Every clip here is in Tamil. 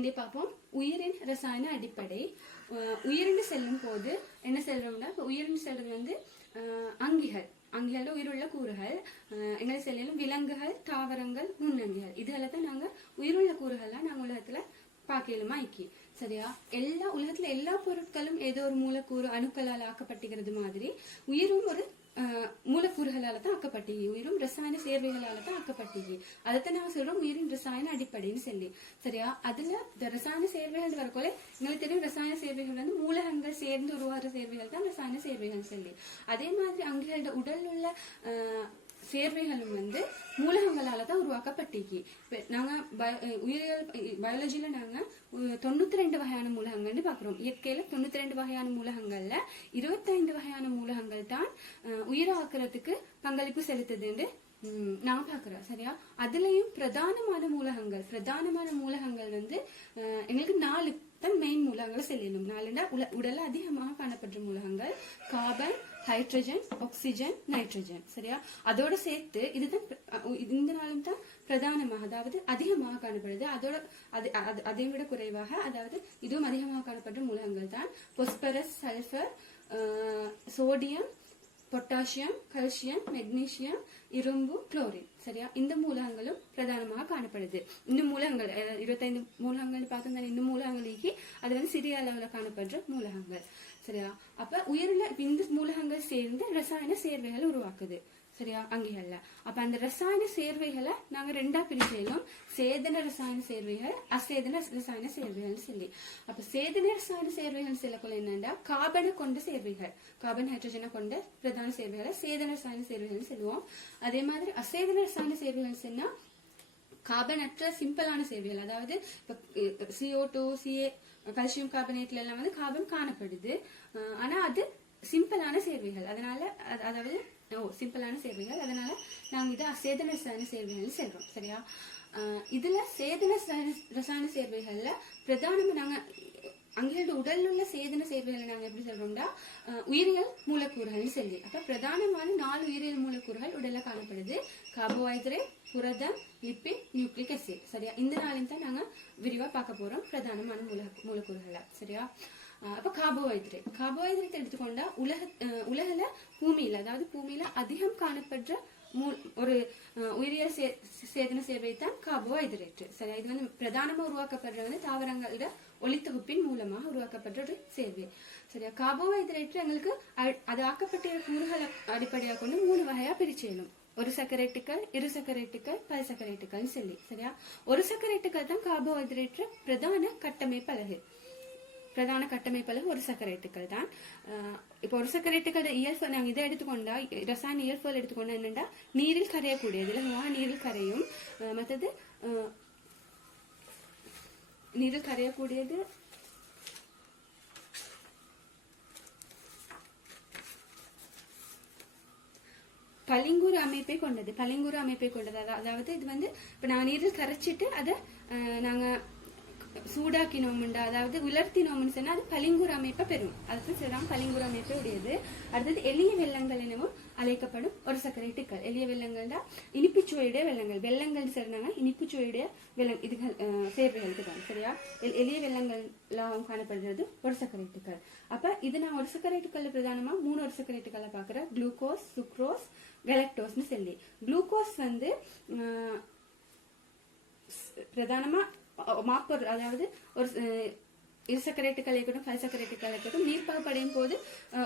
என்னென்றே பார்ப்போம். உயிரின் ரசாயன அடிப்படை. உயிரின்னு செல்லும் போது என்ன செல்றோம்னா, உயிரின்னு செல்றது வந்து அங்கிகள், அங்கிகள உயிருள்ள கூறுகள். எங்களை செல்லும் விலங்குகள், தாவரங்கள், நுண்ணங்கிகள், இதுகளை தான் நாங்க உயிருள்ள கூறுகள்லாம் நாங்க உலகத்துல பார்க்கலுமா ஐக்கி. சரியா? உலகத்துல எல்லா பொருட்களும் ஏதோ ஒரு மூலக்கூறு அணுக்களால் ஆக்கப்பட்டுகிறது மாதிரி உயிரும் ஒரு மூலக்கூறுகளால தான் ஆக்கப்பட்டீங்க. உயிரும் ரசாயன சேர்வைகளால தான் ஆக்கப்பட்டீங்க. அதைத்தான் நாங்க சொல்றோம் உயிரின் ரசாயன அடிப்படைன்னு சொல்லி. சரியா? அதுல ரசாயன சேர்வைகள் வரக்கொள்ள எங்களுக்கு தெரியும், ரசாயன சேர்வைகள் வந்து மூலகங்கள் சேர்ந்து உருவாகிற சேர்வைகள் தான் ரசாயன சேர்வைகள் சொல்லி. அதே மாதிரி அங்களோட உடல் உள்ள சேர்வைகளும் வந்து மூலகங்களால தான் உருவாக்கப்பட்டிருக்கு. நாங்க உயிரியல் பயாலஜில நாங்க 92 வகையான மூலகங்கள்னு பாக்குறோம். இயற்கையில 92 வகையான மூலகங்கள்ல 25 வகையான மூலகங்கள் தான் உயிராக்குறதுக்கு பங்களிப்பு செலுத்துதுன்னு நான் பாக்குறேன். சரியா? அதுலயும் பிரதானமான மூலகங்கள் வந்து எங்களுக்கு 4 தான் மெயின் மூலகங்களை செல்லணும். 4 உடல்ல அதிகமாக காணப்படுற மூலகங்கள் கார்பன், ஹைட்ரஜன், ஆக்சிஜன், நைட்ரஜன். சரியா? அதோட சேர்த்து இதுதான் இந்த நாளும் தான் பிரதானமாக, அதாவது அதிகமாக காணப்படுது. அதோட அதை விட குறைவாக, அதாவது இதுவும் அதிகமாக காணப்படுற மூலகங்கள் தான் phosphorus, sulphur, sodium, potassium, calcium, magnesium, இரும்பு, குளோரின். சரியா? இந்த மூலகங்களும் பிரதானமாக காணப்படுது. இன்னும் மூலகங்கள் 25 மூலகங்கள் பார்த்தோம்னா இன்னும் மூலகங்களுக்கு அது வந்து சிறிய அளவுல காணப்படுற மூலகங்கள். சரியா? அப்ப உயிருள்ள இந்த மூலகங்கள் சேர்ந்து ரசாயன சேர்வைகள் உருவாக்குது. சரியா? அங்கேகள்ல அப்ப அந்த ரசாயன சேர்வைகளை நாங்க 2ஆ பிரிச்சேலும், சேதன ரசாயன சேர்வைகள், அசேதன ரசாயன சேர்வைகள் சொல்லி. அப்ப சேதன ரசாயன சேர்வைகள் சொல்லக்குள்ள என்னன்னா, கார்பனை கொண்ட சேர்வைகள், கார்பன், ஹைட்ரஜனை கொண்ட பிரதான சேர்வைகளை சேதன ரசாயன சேர்வைகள் சொல்லுவோம். அதே மாதிரி அசேதன ரசாயன சேர்வைகள் சொன்னா கார்பன் அற்ற சிம்பிளான சேர்வைகள், அதாவது CO2, CA, கால்சியம் கார்பனேட்ல எல்லாம் வந்து கார்பன் காணப்படுது. ஆனா அது சிம்பிளான சேர்வைகள், அதனால அதாவது சிம்பிளான சேர்வைகள், அதனால நாங்க இது அசேதன ரசாயன சேர்வைகள் சொல்றோம். சரியா? இதுல சேதன ரசாயன சேர்வைகள்ல பிரதானமா நாங்க அங்களோட உடல் உள்ள சேதன சேர்வைகளை நாங்க எப்படி சொல்றோம்னா உயிரியல் மூலக்கூறுகள் சொல்லி. அப்ப பிரதானமான 4 உயிரியல் மூலக்கூறுகள் உடல்ல காணப்படுது. கார்போஹைட்ரேட், புரதம், லிப்பிட், நியூக்ளிக் அசிட். சரியா? இந்த 4 தான் நாங்க விரிவா பார்க்க போறோம் பிரதானமான மூலக்கூறுகளை. சரியா? அப்ப கார்போஹைட்ரேட் எடுத்துக்கொண்டா உலகில பூமியில, அதாவது பூமியில அதிகம் காணப்படுற ஒரு உயிரியல் சேதன சேர்வை தான் கார்போஹைட்ரேட். சரியா? இது வந்து பிரதானமா உருவாக்கப்படுற வந்து தாவரங்களோட ஒளித்தொகுப்பின் மூலமாக உருவாக்கப்படுற ஒரு சேர்வை. சரியா? கார்போஹைட்ரேட் எங்களுக்கு அது ஆக்கப்பட்ட கூறுகளை அடிப்படையாக கொண்டு 3 வகையா பிரிச்சேனும். ஒரு சக்கரேட்டுகள், இரு சக்கரேட்டுகள், பல சக்கரேட்டுகள் சொல்லி. சரியா? ஒரு சக்கரேட்டுகள் தான் கார்போஹைட்ரேட் பிரதான கட்டமைப்பலகு. ஒரு சக்கரேட்டுகள் தான். இப்ப ஒரு சக்கரேட்டுகள் இயல்பு நாங்க இதை எடுத்துக்கொண்டா, ரசாயன இயல்புகள் எடுத்துக்கொண்டா என்னண்டா நீரில் கரையக்கூடியது, இலகுவாக நீரில் கரையும். மற்றது நீரில் கரையக்கூடியது பளிங்குறு அமைப்பை கொண்டது. அதாவது இது வந்து இப்ப நான் நீரில் கரைச்சிட்டு அதை நாங்க சூடாக்கினோம்டா, அதாவது உலர்த்தினோம்னு சொன்னா அது பளிங்குறு அமைப்பை பெறும். அதுக்கு சொல்றாங்க பளிங்குறு அமைப்பை உடையது. அடுத்தது எளிய வெள்ளங்கள் எனவும் அழைக்கப்படும் ஒரு சக்கரேட்டுகள். எளிய வெள்ளங்கள்டா இனிப்புச்சுவையுடைய வெள்ளங்கள் சொன்னாங்க. இனிப்புச்சுவையுடைய இதுகள் சேர்வைகளுக்கு தான். சரியா? எளிய வெள்ளங்கள் காணப்படுறது ஒரு சக்கரேட்டுகள். அப்ப இது நான் ஒரு சக்கரேட்டுகள் பிரதானமா 3 ஒரு சக்கரேட்டுகளை பாக்குறேன். குளுக்கோஸ், சுக்ரோஸ், கலக்டோஸ்னு சொல்லி. குளுக்கோஸ் வந்து பிரதானமா மாப்பொருள், அதாவது ஒரு இரு சக்கரேட்டுகள் இருக்கட்டும், பல சக்கரேட்டுகள் இருக்கட்டும், நீர்ப்பாகப்படையும் போது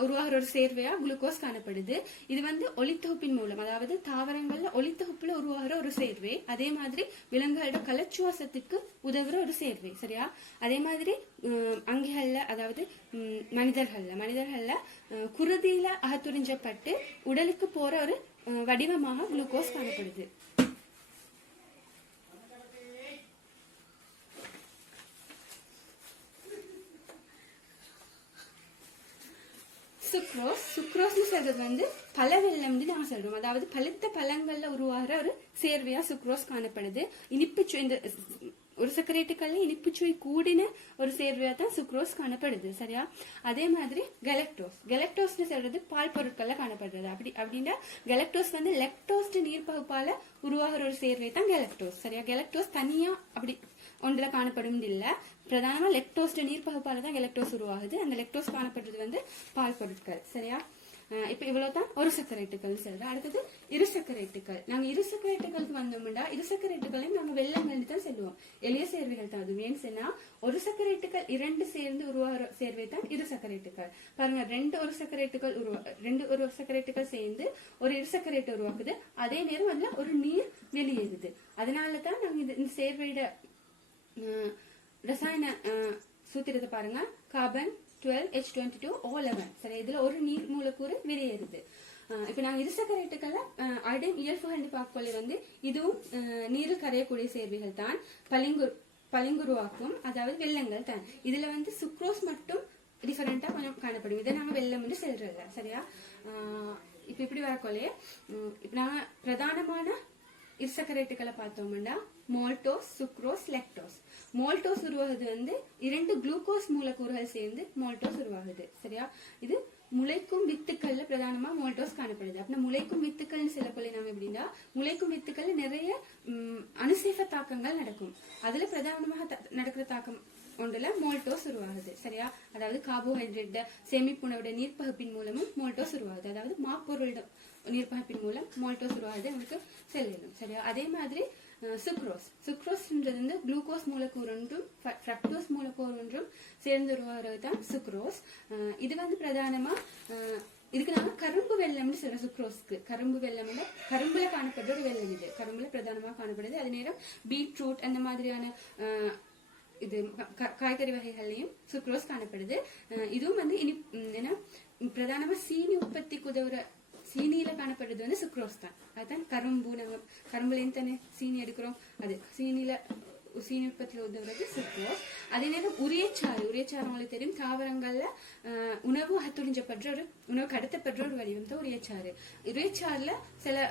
உருவாகிற ஒரு சேர்வையா குளுக்கோஸ் காணப்படுது. இது வந்து ஒளித்தொகுப்பின் மூலம், அதாவது தாவரங்கள்ல ஒளித்தொகுப்புல உருவாகிற ஒரு சேர்வை. அதே மாதிரி விலங்குகளோட கலச்சுவாசத்துக்கு உதவுற ஒரு சேர்வை. சரியா? அதே மாதிரி அங்கிகள்ல, அதாவது மனிதர்கள்ல குருதியில அகத்துறிஞ்சப்பட்டு உடலுக்கு போற ஒரு வடிவமாக குளுக்கோஸ் காணப்படுது. சுக்ரோஸ் சொல்றது வந்து பல வெள்ளம்னு நாங்க சொல்றோம். அதாவது பழுத்த பழங்கள்ல உருவாகிற ஒரு சேர்வையா சுக்ரோஸ் காணப்படுது. இந்த ஒரு சக்கரேட்டுகள்ல இனிப்புச்சுவை கூடின ஒரு சேர்வையா தான் சுக்ரோஸ் காணப்படுது. சரியா? அதே மாதிரி கலக்டோஸ் சொல்றது பால் பொருட்கள்ல காணப்படுறது. அப்படின்னா கலக்டோஸ் வந்து லெக்டோஸ் நீர் பகுப்பால உருவாகிற ஒரு சேர்வை தான் கலக்டோஸ். சரியா? கலக்டோஸ் தனியா அப்படி ஒன்றுல காணப்படும் இல்ல. பிரதானமா லெக்டோஸ் நீர் பகுப்பால தான் லெக்டோஸ் உருவாகுது. அந்த லெக்டோஸ் காணப்படுறது வந்து பால் பொருட்கள். சரியா? இப்ப இவ்வளவுதான் ஒரு சர்க்கரைட்டுகள் சொல்றோம். அடுத்தது இரு சர்க்கரைட்டுகள். நாங்க இரு சர்க்கரைட்டுகளுக்கு வந்தோம்னா இரு சர்க்கரைட்டுகளையும் நாங்க வெள்ளங்கள் தான் சொல்லுவோம். எளிய சேர்வைகள் தான். அது மீன்ஸ் என்ன, ஒரு சர்க்கரைட்டுகள் இரண்டு சேர்ந்து உருவாகிற சேர்வை தான் இரு சர்க்கரைட்டுகள். பாருங்க, ரெண்டு ஒரு சர்க்கரைட்டுகள் சேர்ந்து ஒரு இரு சர்க்கரைட்டு உருவாக்குது. அதே நேரம் அதுல ஒரு நீர் வெளியேறுது. அதனாலதான் நாங்க இந்த சேர்வையிட ரசாயன சூத்திரத்தை பாருங்க. Carbon 12H22O11. சரி, இதுல ஒரு நீர் மூலக்கூறு வெளியேறுது. இப்ப நாங்க இருசக்கரைட்டுக்கள்ல அடையும் இயல்புகள் பார்க்கொள்ள வந்து இதுவும் நீரில் கரையக்கூடிய சேர்வைகள் தான். பளிங்குருவாக்கும், அதாவது வெள்ளங்கள் தான். இதுல வந்து சுக்ரோஸ் மட்டும் டிஃபரெண்டா கொஞ்சம் காணப்படும். இதை நாங்க வெள்ளம் என்று சொல்றல. சரியா? இப்ப இப்படி வரக்கொள்ளையே இப்ப நாங்க பிரதானமான இருசக்கரைட்டுகளை பார்த்தோம்னா மால்டோஸ், சுக்ரோஸ், லெக்டோஸ். மால்டோஸ் உருவாகுது வந்து இரண்டு குளுக்கோஸ் மூலக்கூறுகள் சேர்ந்து மால்டோஸ் உருவாகுது. சரியா? இது முளைக்கும் வித்துக்கள்ல பிரதானமா மால்டோஸ் காணப்படுது. அப்படின்னா முளைக்கும் வித்துக்கள் சொல்லக்கொள்ள நாம எப்படின்னா, முளைக்கும் வித்துக்கள் நிறைய அணுசேஃப தாக்கங்கள் நடக்கும். அதுல பிரதானமாக நடக்கிற தாக்கம் ஒன்றுல மால்டோஸ் உருவாகுது. சரியா? அதாவது கார்போஹைட்ரேட் சேமிப்புணவோட நீர்ப்பகுப்பின் மூலமும் மால்டோஸ் உருவாகுது. அதாவது மாப்பொருள் நீர்ப்பகுப்பின் மூலம் மால்டோஸ் உருவாகுது உங்களுக்கு செல்லும். சரியா? அதே மாதிரி சுக்ரோஸ்ன்றது வந்து குளுக்கோஸ் மூலக்கூறு ஒன்றும் ஃப்ரக்டோஸ் மூலக்கூறு ஒன்றும் சேர்ந்து உருவாகிறதுதான் சுக்ரோஸ். இது வந்து பிரதானமா இதுக்கு நாம கரும்பு வெள்ளம்னு சொல்றோம். சுக்ரோஸ்க்கு கரும்பு வெள்ளம், கரும்புல காணப்படுற ஒரு வெள்ளம். இது கரும்புல பிரதானமா காணப்படுது. அதே நேரம் பீட்ரூட் அந்த மாதிரியான இது காய்கறி வகைகள்லயும் சுக்ரோஸ் காணப்படுது. இதுவும் வந்து என்ன பிரதானமா சீனி உற்பத்திக்கு உதவுற சீனியில காணப்படுறது வந்து சுக்ரோஸ் தான். அதுதான் கரும்பு, நாங்க கரும்புலேருந்து தானே சீனி எடுக்கிறோம். அது சீனி உற்பத்தியில உதவுறது சுக்ரோஸ். அதே நேரம் உரியச்சாறு உங்களுக்கு தெரியும். தாவரங்கள்ல உணவு அத்துறிஞ்சப்படுற ஒரு உணவு கடத்தப்படுற ஒரு வடிவம் தான் உரியச்சாறு. உரியச்சாறுல சில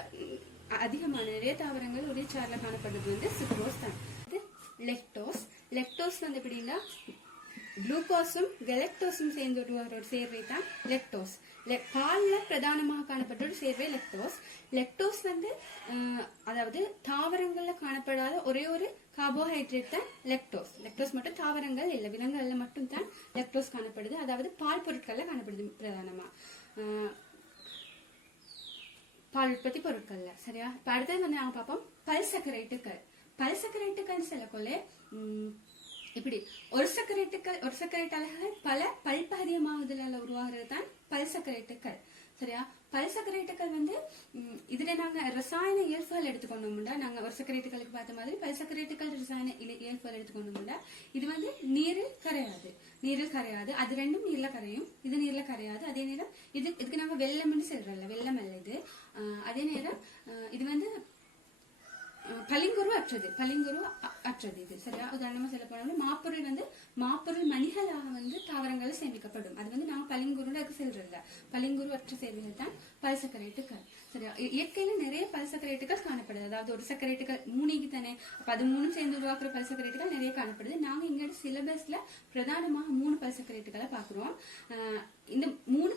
அதிகமான நிறைய தாவரங்கள் உரியச்சாறுல காணப்படுறது வந்து சுக்ரோஸ் தான். லெக்டோஸ் வந்து எப்படின்னா குளுக்கோஸும் கெலக்டோஸும் சேர்ந்து உருவாகிற ஒரு சேர்வை தான் லெக்டோஸ். பால்ல பிரதானமாக காணப்பட்ட ஒரு சேர்வை லெக்டோஸ். லெக்டோஸ் வந்து அதாவது தாவரங்கள்ல காணப்படாத ஒரே ஒரு கார்போஹைட்ரேட் தான் லெக்டோஸ் மட்டும் தாவரங்கள் இல்ல, விலங்குகள்ல மட்டும் தான் லெக்டோஸ் காணப்படுது. அதாவது பால் பொருட்கள்ல காணப்படுது பிரதானமா, பால் உற்பத்தி பொருட்கள்ல. சரியா? இப்ப அடுத்தது வந்து நாங்க பார்ப்போம் பல்சக்கரைட்டுகள் சொல்லக்கொள்ள இப்படி ஒரு சக்கரைட் அலகுகள் பல பல்பதியமாகுதலால உருவாகிறது தான் பல்சக்கரைட்டுகள். சரியா? பல்சக்கரைட்டுகள் வந்து இதுல நாங்க ரசாயன இயல்புகள் எடுத்துக்கொண்டோம்னா, நாங்க ஒரு சக்கரைட்டுகளுக்கு பார்த்த மாதிரி பல்சக்கரைட்டுகள் ரசாயன இயல்புகள் எடுத்துக்கொண்டோம்னா இது வந்து நீரில் கரையாது. அது ரெண்டும் நீர்ல கரையும், இது நீர்ல கரையாது. அதே நேரம் இதுக்கு நாங்க வெள்ளம்னு சொல்றோம்ல, வெள்ளம் அல்ல இது. அதே நேரம் இது வந்து பளிங்குரு அற்றது இது. சரியா? உதாரணமா சொல்ல போனோம்னா மாப்பொருள் மணிகளாக வந்து தாவரங்கள் சேமிக்கப்படும். அது வந்து நாங்க பளிங்குரு செல்றோம்ல, பளிங்குரு அற்ற சேர்வைகள் தான் பல்சக்கரைட்டுகள். சரியா? இயற்கையில நிறைய பல்சக்கரைட்டுகள் காணப்படுது. அதாவது ஒரு சக்கரைட்டுகள் மூணுக்கு தானே, அப்ப அது மூணும் சேர்ந்து உருவாக்குற பல்சக்கரைட்டுகள் நிறைய காணப்படுது. நாங்க இங்க சிலபஸ்ல பிரதானமாக 3 பல்சக்கரைட்டுகளை பாக்குறோம். இந்த 3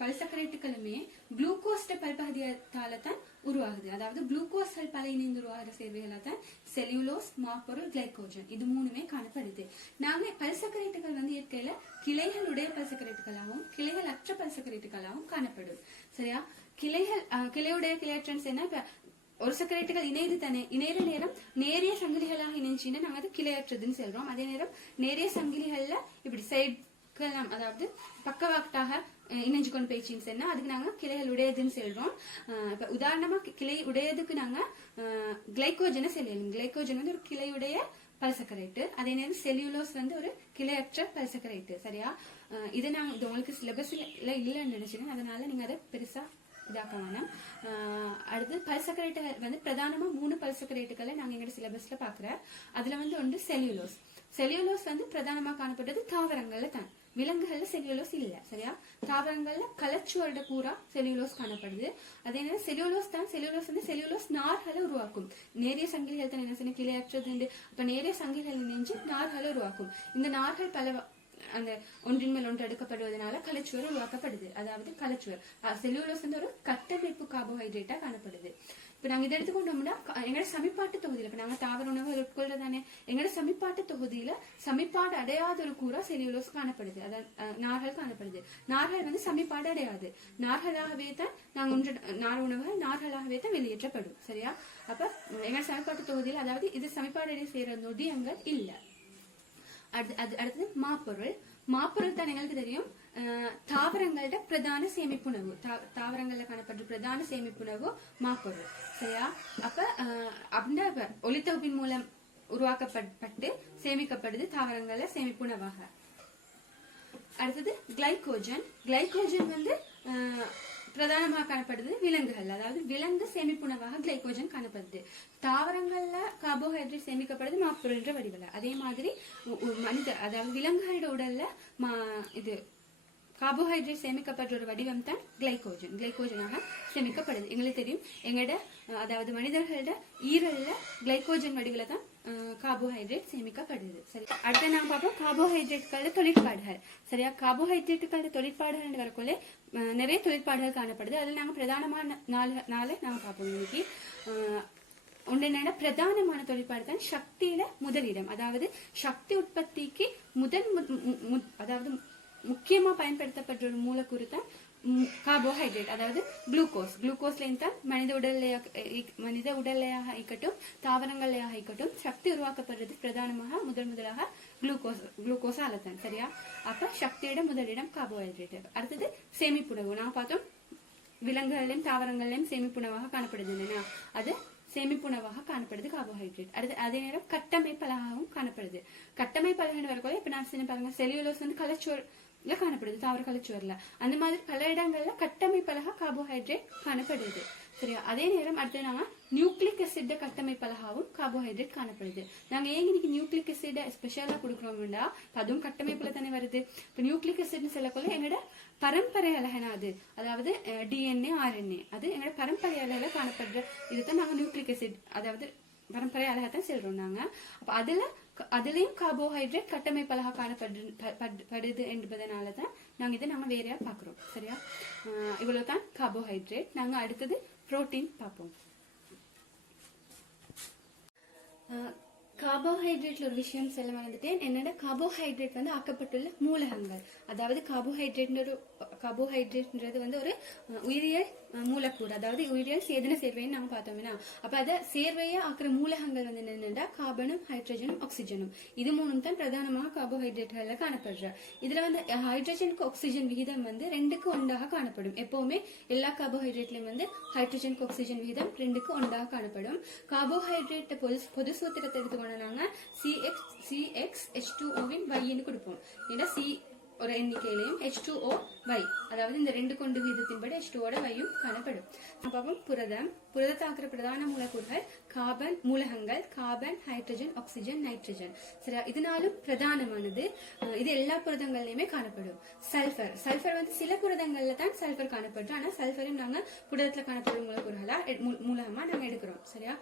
பல்சக்கரைட்டுகளுமே குளுக்கோஸ் பல்பகுதியத்தால தான் உருவாகுது. அதாவது குளுக்கோஸ்கள் பல இணைந்து உருவாகிற சேர்வைகளா தான் செல்லுலோஸ், மாப்பொருள், கிளைகோஜன் இது மூணுமே காணப்படுது. நாங்க பல்சக்கரைட்டுகள் வந்து இயற்கையில கிளைகளுடைய பல்சக்கரைட்டுகளாகவும் கிளைகள் அற்ற பல்சக்கரைட்டுகளாகவும் காணப்படும். சரியா? கிளையுடைய கிளையற்றன்ஸ் என்ன, இப்ப ஒரு சக்கரைட்டுகள் இணையிற நேரம் நேரிய சங்கிலிகளாக இணைஞ்சுன்னா நாங்க அது கிளையற்றதுன்னு சொல்றோம். அதே நேரம் நேரிய சங்கிலிகள்ல இப்படி சைட்கெல்லாம், அதாவது பக்கவாட்டாக இணைஞ்சு கொண்டு போயிடுச்சின்னு சொன்னா அதுக்கு நாங்க கிளைகள் உடையதுன்னு சொல்றோம். இப்ப உதாரணமா கிளை உடையதுக்கு நாங்க கிளைகோஜனை சொல்லணும். கிளைகோஜன் வந்து ஒரு கிளையுடைய பல்சக்கரைட்டு. அதே நேரம் செல்லுலோஸ் வந்து ஒரு கிளையற்ற பல்சக்கரைட்டு. சரியா? இது உங்களுக்கு சிலபஸ்ல இல்லைன்னு நினைச்சேன், அதனால நீங்க அதை பெருசா இதாக்க வேணாம். அடுத்து பல்சக்கரைட்டுகள் வந்து பிரதானமா 3 பல்சக்கரைட்டுகளை நாங்க எங்க சிலபஸ்ல பாக்குறோம். அதுல வந்து ஒன்று செல்லுலோஸ் வந்து பிரதானமா காணப்பட்டது தாவரங்கள்ல தான், விலங்குகள்ல செல்லுலோஸ் இல்ல. சரியா? தாவரங்கள்ல கலச்சுவரோட பூரா செல்லுலோஸ் காணப்படுது. அதே நேரம் செல்லுலோஸ் நார்களை உருவாக்கும். நேரிய சங்கிலிகள் தான் என்ன சொன்ன, கிளையற்றது. அப்ப நேரிய சங்கிலிகள் இணைஞ்சு நார்களை உருவாக்கும். இந்த நார்கள் பல அந்த ஒன்றின் மேல் ஒன்று எடுக்கப்படுவதனால கலச்சுவர் உருவாக்கப்படுது. அதாவது கலச்சுவர் செல்லுலோஸ் வந்து ஒரு கட்டமைப்பு கார்போஹைட்ரேட்டா காணப்படுது. இப்ப நாங்க இதை எடுத்துக்கொண்டோம்னா எங்களோட சமிப்பாட்டு தொகுதியில இப்ப நாங்க தாவர உணவு உட்கொள்றதானே எங்களோட சமிப்பாட்டு தொகுதியில சமிப்பாடு அடையாத ஒரு கூறா செல்லுலோஸ் காணப்படுது, அதான் நார்கள் காணப்படுது. நார்கள் வந்து சமிப்பாடு அடையாது, நார்களாகவே தான் நாங்க ஒன்று நார் உணவுகள் நார்களாகவே தான் வெளியேற்றப்படும். சரியா? அப்ப எங்களோட சமிப்பாட்டு தொகுதியில் அதாவது இது சமிப்பாடு செய்யற நொதியங்கள் இல்ல. அடுத்தது மாப்பொருள். மாப்பொருள் தான் எங்களுக்கு தெரியும் தாவரங்களோட பிரதான சேமிப்புணவு, தாவரங்கள்ல காணப்படுற பிரதான சேமிப்புணவு மாப்பொருள். சரியா? அப்ப அப்படின்னா ஒளித்தொகுப்பின் மூலம் உருவாக்கப்பட்டு சேமிக்கப்படுது தாவரங்கள சேமிப்புணவாக. அடுத்தது கிளைகோஜன். கிளைகோஜன் வந்து பிரதானமாக காணப்படுது விலங்குகள், அதாவது விலங்கு சேமிப்புணவாக கிளைகோஜன் காணப்படுது. தாவரங்கள்ல கார்போஹைட்ரேட் சேமிக்கப்படுது மாப்பொருள் என்ற வடிவில. அதே மாதிரி மனித அதாவது விலங்குகளோட உடல்ல இது கார்போஹைட்ரேட் சேமிக்கப்படுற ஒரு வடிவம் தான் கிளைகோஜன், கிளைகோஜனாக சேமிக்கப்படுது. எங்களுக்கு தெரியும் எங்களோட அதாவது மனிதர்களோட ஈரல்ல கிளைகோஜன் வடிவில தான் கார்போஹைட்ரேட் சேமிக்கப்படுது. சரி, அடுத்த நாம பார்ப்போம் கார்போஹைட்ரேட்டுகளோட தொழிற்பாடுகள். சரியா? கார்போஹைட்ரேட்டுகளோட தொழிற்பாடுகள் வரக்குள்ள நிறைய தொழிற்பாடுகள் காணப்படுது. அதுல நாங்க பிரதானமான நாளை நாங்க பார்ப்போம் இன்னைக்கு. ஒன்றின பிரதானமான தொழிற்பாடு தான் சக்தியில முதலிடம், அதாவது சக்தி உற்பத்திக்கு அதாவது முக்கியமா பயன்படுத்தப்படுற ஒரு மூலக்கூறு தான் கார்போஹைட்ரேட், அதாவது குளுக்கோஸ். குளுக்கோஸ்ல தான் மனித உடல்லையாக இருக்கட்டும் தாவரங்கள்லையாக இருக்கட்டும் சக்தி உருவாக்கப்படுறது பிரதானமாக முதலாக குளுக்கோஸால தான். சரியா? அப்ப சக்தியோட முதலிடம் கார்போஹைட்ரேட். அடுத்தது சேமிப்புணவு. நான் பார்த்தோம் விலங்குகளையும் தாவரங்களையும் சேமிப்புணவாக காணப்படுது இல்லையா, அது சேமிப்புணவாக காணப்படுது கார்போஹைட்ரேட். அடுத்து அதே நேரம் கட்டமைப்பலகாகவும் காணப்படுது. கட்டமைப்பலகன்னு வரக்கூட இப்ப நான் சின்ன பாருங்க செல்லுலோஸ் வந்து கலச்சுவர்ல காணப்படுது, தாவர கலச்சுவர்ல. அந்த மாதிரி பல இடங்கள்ல கட்டமைப்பலகா கார்போஹைட்ரேட் காணப்படுது. சரியா? அதே நேரம் அடுத்து நாங்க நியூக்ளிக் அசிட் கட்டமைப்பலகாவும் கார்போஹைட்ரேட் காணப்படுது. நாங்க ஏன் இன்னைக்கு நியூக்ளிக் அசிட் ஸ்பெஷலா கொடுக்குறோம்னா அதுவும் கட்டமைப்புல தானே வருது. இப்ப நியூக்ளிக் அசிட்னு சொல்லக்குள்ள எங்களோட பரம்பரை அலகனா அது, அதாவது டிஎன்ஏ ஆர்என்ஏ, அது எங்களோட பரம்பரை அலகில காணப்படுற இதுதான் நாங்க நியூக்ளிக் அசிட் அதாவது பரம்பரை அலகத்தான் சொல்றோம் நாங்க. அப்ப அதுலயும் கார்போஹைட்ரேட் கட்டமைப்பலகா காணப்படுது என்பதனாலதான் நாங்க இதை நாங்க வேறையா பாக்குறோம். சரியா? இவ்வளவுதான் கார்போஹைட்ரேட். நாங்க அடுத்தது புரோட்டீன் பார்ப்போம். கார்போஹைட்ரேட்ல ஒரு விஷயம் சொல்ல மறந்துட்டேன். என்னோட கார்போஹைட்ரேட் வந்து ஆக்கப்பட்டுள்ள மூலகங்கள், அதாவது கார்போஹைட்ரேட்ன்றது வந்து ஒரு உயிரியல் மூலக்கூறு, அதாவது உயிரியல் சேதன சேர்வைன்னு நாங்க பார்த்தோம்னா அப்ப அத சேர்வையா ஆக்குற மூலகங்கள் வந்து என்னன்னா கார்பனும் ஹைட்ரஜனும் ஆக்சிஜனும். இது மூணும் தான் பிரதானமாக கார்போஹைட்ரேட்கள்ல காணப்படுற. இதுல வந்து ஹைட்ரஜனுக்கு ஆக்சிஜன் விகிதம் வந்து 2:1 காணப்படும். எப்பவுமே எல்லா கார்போஹைட்ரேட்லயும் வந்து ஹைட்ரஜனுக்கு ஆக்சிஜன் விகிதம் 2:1 காணப்படும். கார்போஹைட்ரேட் பொது சூத்திரத்தை எடுத்துக்கொண்டாங்க CxH2O-வின் Yன்னு கொடுப்போம். ஏன்னா C ஒரு எண்ணிக்கையிலையும் H2O Y, அதாவது இந்த 2 கொண்டு விகிதத்தின்படி H2O Yயும் காணப்படும். பாப்போம் புரதம். புரதத்தாக்குற பிரதான மூலக்கூறுகள் கார்பன் மூலகங்கள் கார்பன், ஹைட்ரஜன், ஆக்சிஜன், நைட்ரஜன். சரியா? இதனாலும் பிரதானமானது இது எல்லா புரதங்கள்லயுமே காணப்படும். சல்பர் வந்து சில புரதங்கள்ல தான் சல்பர் காணப்படுது. ஆனா சல்பரும் நாங்க புரதத்துல காணப்படும் மூலகமா நாங்க எடுக்கிறோம். சரியா?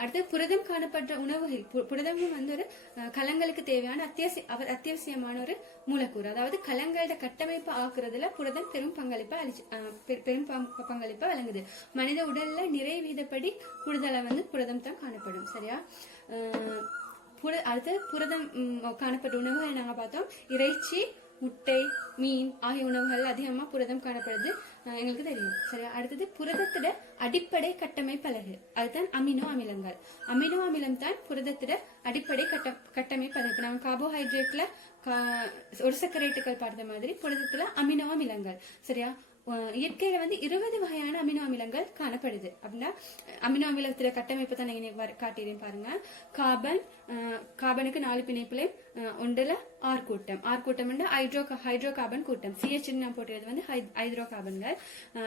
அடுத்து புரதம் காணப்படுற உணவுகள். புரதமும் வந்து ஒரு கலங்களுக்கு தேவையான அத்தியாவசியமான ஒரு மூலக்கூறு, அதாவது கலங்களோட கட்டமைப்பு ஆக்குறதுல புரதம் பெரும் பங்களிப்பா வழங்குது. மனித உடல்ல நிறை வீதப்படி கூடுதலா வந்து புரதம் தான் காணப்படும். சரியா? அடுத்து புரதம் காணப்பட்ட உணவுகள் நாங்க பார்த்தோம் இறைச்சி, முட்டை, மீன் ஆகிய உணவுகள் அதிகமா புரதம் காணப்படுது எங்களுக்கு தெரியும். சரியா? அடுத்தது புரதத்திட அடிப்படை கட்டமைப்பலகு, அதுதான் அமினோ அமிலங்கள். அமினோ அமிலம் தான் புரதத்திட அடிப்படை கட்டமைப்பலகு. நாங்க கார்போஹைட்ரேட்ல ஒரு சக்கரேட்டுகள் பார்த்த மாதிரி புரதத்துல அமினோ அமிலங்கள். சரியா? இயற்கையில வந்து 20 வகையான அமினோ அமிலங்கள் காணப்படுது. அப்படின்னா அமினோ அமிலத்துல கட்டமைப்பு தான் காட்டியதையும் பாருங்க. கார்பனுக்கு 4 பிணைப்புல ஒன்றுல ஆர் கூட்டம் ஹைட்ரோ கார்பன் கூட்டம். CH நான் போட்டது வந்து ஹைட்ரோ கார்பன்கள்.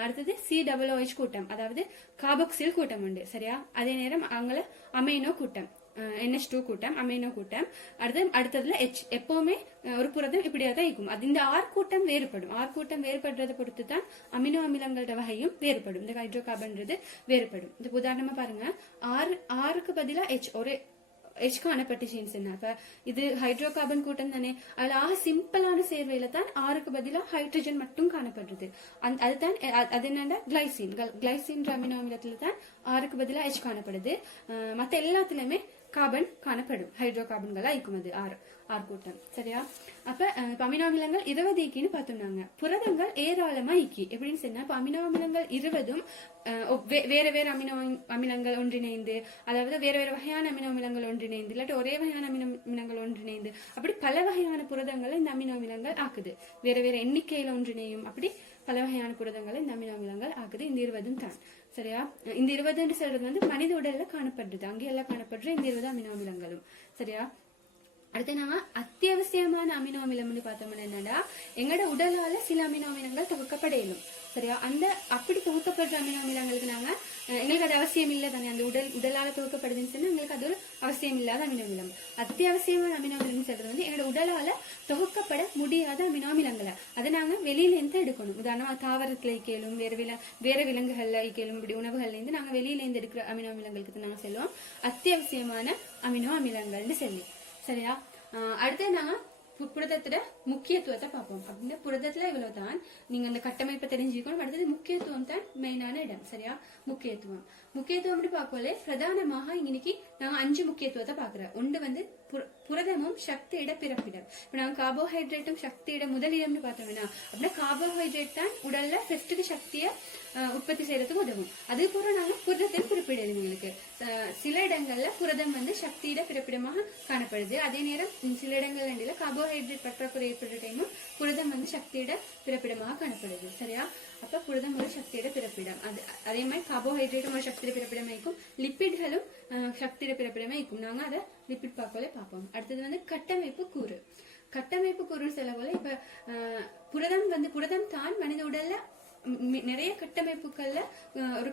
அடுத்தது COOH கூட்டம், அதாவது கார்பாக்சில் கூட்டம் உண்டு. சரியா? அதே நேரம் அவங்கள அமைனோ கூட்டம், NH2 கூட்டம், அமைனோ கூட்டம். அடுத்ததுல H. எப்பவுமே ஒரு புரதம் இப்படியாதான் இருக்கும். அது இந்த ஆர் கூட்டம் வேறுபடும். ஆர் கூட்டம் வேறுபடுறதை பொறுத்து தான் அமினோ அமிலங்களோட வகையும் வேறுபடும். இந்த ஹைட்ரோ கார்பன்றது வேறுபடும். இந்த உதாரணமா பாருங்க, ஆருக்கு பதிலா H, ஒரே எச் காணப்பட்டுச்சுன்னு சொன்னா. அப்ப இது ஹைட்ரோ கார்பன் கூட்டம் தானே, அதுல சிம்பிளான சேர்வையில தான் ஆறுக்கு பதிலா ஹைட்ரஜன் மட்டும் காணப்படுறது. அதுதான் அது என்னன்னா கிளைசின் அமினோ அமிலத்துல தான் ஆறுக்கு பதிலா எச் காணப்படுது. மத்த எல்லாத்துலயுமே கார்பன் காணப்படும். ஹைட்ரோ கார்பன்களா இருக்கும் அது ஆறு கூட்டம். சரியா? அப்ப அமினோ அமிலங்கள் 20 ஈக்கின்னு பார்த்தோம்னாங்க. புரதங்கள் ஏராளமா ஈக்கி எப்படின்னு சொன்னா, இப்ப அமினோ அமிலங்கள் 20ம் வேற வேற அமிலங்கள் ஒன்றிணைந்து, அதாவது வேற வேற வகையான அமினோ அமிலங்கள் ஒன்றிணைந்து, இல்லாட்டி ஒரே வகையான அமினோ அமிலங்கள் ஒன்றிணைந்து, அப்படி பல வகையான புரதங்களை இந்த அமினோ அமிலங்கள் ஆக்குது. வேற வேற எண்ணிக்கையில ஒன்றிணையும் அப்படி பல வகையான புரதங்களை இந்த அமினோ அமிலங்கள் ஆக்குது. இந்த 20 தான். சரியா? இந்த 20 சொல்றது மனித உடல்ல காணப்படுறது, அங்கே எல்லாம் காணப்படுற இந்த 20 அமினோ அமிலங்களும். சரியா? அடுத்து நாம அத்தியாவசியமான அமினோ அமிலம்னு பார்த்தோம்னா என்னடா, எங்களோட உடலால சில அமினோ அமிலங்கள் தொகுக்கப்படையலும். சரியா? அந்த அப்படி தொகுக்கப்படுற அமினோ அமிலங்களுக்கு நாங்க எங்களுக்கு அது அவசியம் இல்லை தானே, அந்த உடலால தொகுக்கப்படுதுன்னு சொன்னா எங்களுக்கு அது ஒரு அவசியம் இல்லாத அமினோ அமிலம். அத்தியாவசியமான அமினோ அமிலம் சொல்றது எங்களோட உடலால தொகுக்கப்பட முடியாத அமினோ அமிலங்களை அதை நாங்க வெளியில இருந்து எடுக்கணும். உதாரணமா தாவரத்துல கேளும், வேற விலங்குகள்ல கேளும், இப்படி உணவுகள்ல இருந்து நாங்க வெளியில இருந்து எடுக்கிற அமினோ அமிலங்களுக்கு நாங்க சொல்லுவோம் அத்தியாவசியமான அமினோ அமிலங்கள்னு சொல்லி. சரியா? அடுத்து நாங்க புரதத்தோட முக்கியத்துவத்தை பார்ப்போம். அப்படின்னா புரதத்துல இவ்வளவுதான், நீங்க அந்த கட்டமைப்பை தெரிஞ்சுக்கணும். அடுத்தது முக்கியத்துவம் தான் மெயினான இடம். சரியா? முக்கியத்துவம் அப்படி பார்க்கல பிரதானமாக இன்னைக்கு நாங்க 5 முக்கியத்துவத்தை பாக்குறோம். ஒன்று புரதமும் சக்தியிட பிறப்பிடம். இப்ப நாங்க கார்போஹைட்ரேட்டும் சக்தியிட முதலிடம்னு பார்த்தோம்னா, அப்படின்னா கார்போஹைட்ரேட் தான் உடல்ல ஃபர்ஸ்ட்டுக்கு சக்தியை உற்பத்தி செய்யறதுக்கு உதவும். அது போல நாங்க புரதத்தின் குறிப்பிடணும். உங்களுக்கு சில இடங்கள்ல புரதம் சக்தியிட பிறப்பிடமாக காணப்படுது. அதே நேரம் சில இடங்கள்ல கார்போஹைட்ரேட் பற்றாக்குறை ஏற்படுற டைமும் புரதம் சக்தியிட பிறப்பிடமாக காணப்படுது. சரியா? அப்ப புரதம் ஒரு சக்தியிட பிறப்பிடம். அதே மாதிரி கார்போஹைட்ரேட்டும் ஒரு சக்தியிட பிறப்பிடமா இருக்கும், லிப்பிட்களும் சக்தியிட பிறப்பிடமா இருக்கும். நாங்க அதை லிப்பிட் பார்க்கல பார்ப்போம். அடுத்தது கட்டமைப்பு கூறுன்னு சொல்ல போல, இப்ப புரதம் தான் மனித உடல்ல நிறைய கட்டமைப்புகள்ல ஒரு